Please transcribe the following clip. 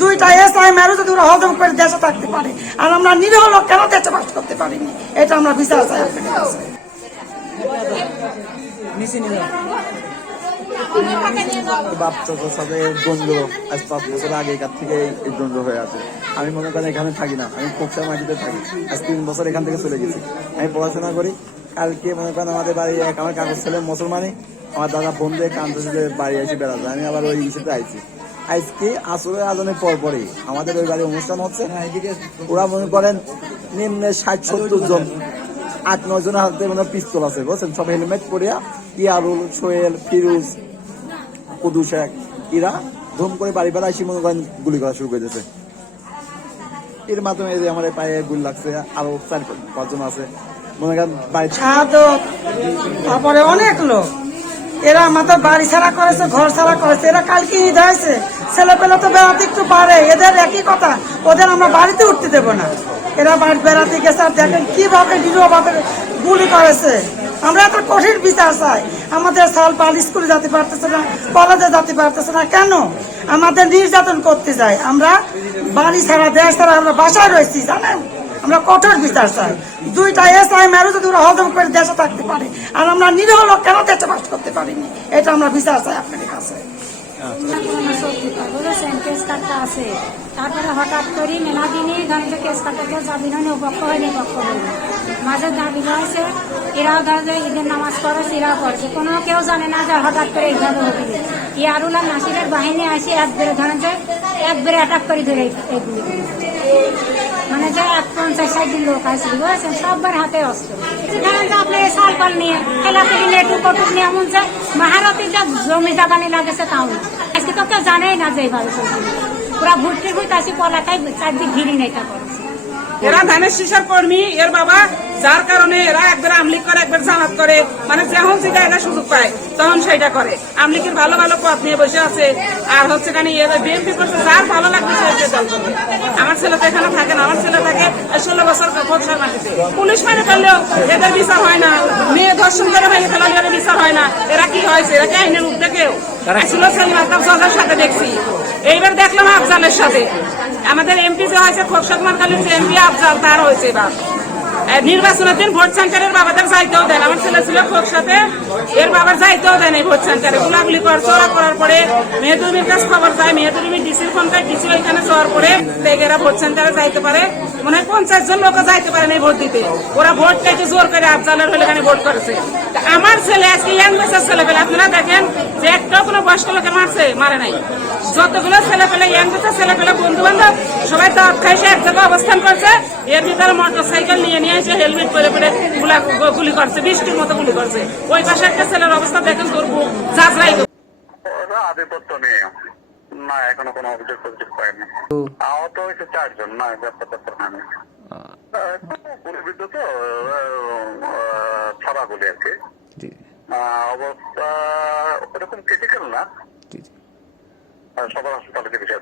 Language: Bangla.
দুইটা এসআই মেরু যদি ওরা হজম করে দেশে থাকতে পারে, আর আমরা নিরীহ লোক কেন দেশে বাস করতে পারিনি, এটা আমরা বিচার চাই আপনাদের কাছে। বাপ চাচার সাথে দ্বন্দ্ব আজ 5 বছর আগেকার থেকে এই দ্বন্দ্ব হয়ে আছে। আমি মনে করেন এখানে থাকি না, আমি খোকসা মাটিতে থাকি। আজ 3 বছর এখান থেকে চলে গেছি। আমি পড়াশোনা করি। কালকে মনে করেন আমাদের বাড়ি আমার কাগজ ছেলে মুসলমানি, আমার দাদা বোন দিয়ে কান্দাতে বাড়ি এসে বেড়াতে, আমি আবার ওই ইস্যুতে আইছি। আজকে আসলে আজানের পরই আমাদের ওই বাড়ি অনুষ্ঠান হচ্ছে। ওরা মনে করেন নিম্নে 60-70 জন, 8-9 জনের হাতে মানে পিস্তল আছে বুঝছেন, সব হেলমেট পরিয়া ইয়ারুল, সোহেল, ফিরোজ, কুদু শেখ, এরা ধুম করে বাড়ি বেড়া এসে মনে করেন গুলি করা শুরু করে দিয়েছে। এর মাধ্যমে এই যে আমার পায়ে গুলি লাগছে, আরো 4-5 জন আছে মনে করেন বাড়ি। তারপরে অনেক লোক এরা আমাদের বাড়ি ছাড়া করেছে, ঘর ছাড়া করেছে। এরা কালকে ঈদ হয়েছে, ছেলে পেলে তো বেড়াতে একটু পারে, এদের একই কথা, ওদের আমরা বাড়িতে উঠতে দেবো না। এরা বাড়ি বেড়াতে গেছে, আর দেখেন কিভাবে নিরীহভাবে গুলি করেছে। আমরা এত কঠিন বিচার চাই। আমাদের সাল পাল স্কুলে যেতে পারতেছে না, কলেজে যেতে পারতেছে না, কেন? আমাদের নির্যাতন করতে যায়। আমরা বাড়ি ছাড়া, দেশ ছাড়া আমরা বাসায় রয়েছি, জানেন? আমরা কঠোর বিচার চাই। দুইটা এসআই মেরু যদি ওরা হজম করে দেশে থাকতে পারে, আর আমরা নিরীহ লোক কেন দেশে বাস করতে পারিনি, এটা আমরা বিচার চাই আপনাদের কাছে। তারপরে হঠাৎ করে মেলা দিনই ধরেন যে কেস কাটাকে যাবি না, পক্ষ হয়নি পক্ষ হয়নি মাঝে দাবি হয়েছে। এরাও ধরে যে ঈদের নামাজ পড়েছে, এরাও পড়ছে, কোনো কেউ জানে না যে হঠাৎ করে এইভাবে হবে। ইয়ারুল্লাহ নাসিরের বাহিনী আসে একবারে ধরেন যে একবারে অ্যাটাক করে ধরে এগুলি, মানে যে 50-60 লোক আছে বুঝেছেন, সবার হাতে অস্ত্র। ধরেন যে আপনি সাল পাল নিয়ে খেলাতে নিয়ে টুকুটুক নিয়ে এমন যে মহারতি যে জমি জাগানি লাগেছে তাও না। আজকে তো কেউ জানেই না যে এইভাবে চলছে। পুরা ভুট্টি ভুট আসি পলাটাই চারদিক ঘিরি নেতা করেছে। এরা ধানের শীষের কর্মী, এর বাবা, যার কারণে এরা একবার আমলিগ করে একবার জামাত করে, মানে যখন যেটা এরা সুযোগ পায় তখন সেটা করে। আমলিগের ভালো ভালো পথ নিয়ে বসে আছে, আর হচ্ছে কেন বিএনপি করছে, যার ভালো লাগবে সে দল করবে। আমার ছেলে তো এখানে থাকে না, আমার ছেলে থাকে 16 বছর খোকসার মাটিতে। পুলিশ মেরে ফেললেও এদের বিচার হয় না, মেয়ে ধর্ষণ করে মেরে ফেলালে এদের বিচার হয় না। এরা কি হয়েছে? এরা কি আইনের উদ্যোগেও ছিল? সেলিম আলতাফ জজের সাথে দেখছি, এইবার দেখলাম আফজালের সাথে। আমাদের এমপি যে হয়েছে খোকসাদ মার্কালির যে এমপি আফজাল, তার হয়েছে এবার নির্বাচনের দিন ভোট সেন্টারের বাবাদের যাইতেও দেন। আমার ছেলে ছিল খোকসাতে, এর বাবার যাইতেও দেন এই ভোট সেন্টারে। গুলাগুলি করছে ওরা, করার পরে মেহেদুবির কাছে খবর যায়, মেহেদুবি ডিসির ফোন করে, ডিসি ওইখানে যাওয়ার পরে এরা ভোট সেন্টারে যাইতে পারে, মনে হয় 50 জন লোক যাইতে পারে না ভোট দিতে। ওরা ভোট চাইতে জোর করে আফজালের হলে এখানে ভোট করেছে। আমার ছেলে আজকে ইয়াং বেসার ছেলে পেলে আপনারা দেখেন যে একটাও কোনো বয়স্ক লোকে মারছে, মারে নাই। যতগুলো ছেলে পেলে ইয়াং বেসার ছেলে পেলে বন্ধু বান্ধব সবাই দাওয়াত খাইছে, এক জায়গায় অবস্থান করছে, এর ভিতরে মোটর সাইকেল নিয়ে নিয়ে এসে হেলমেট পরে পরে গুলি করছে, 20টির মতো গুলি করছে। ওই পাশে একটা ছেলের অবস্থা দেখেন, করবো যাচাই আধিপত্য নেই না, এখনো কোনো অভিযোগ পাইনি। আহত হয়েছে 4 জন, না ব্যাপারটা হয়নি। গুলিবিদ্ধ তো ছড়া গুলি আর কি, অবস্থা ওরকম ক্রিটিক্যাল না, সবার হাসপাতালে চিকিৎসা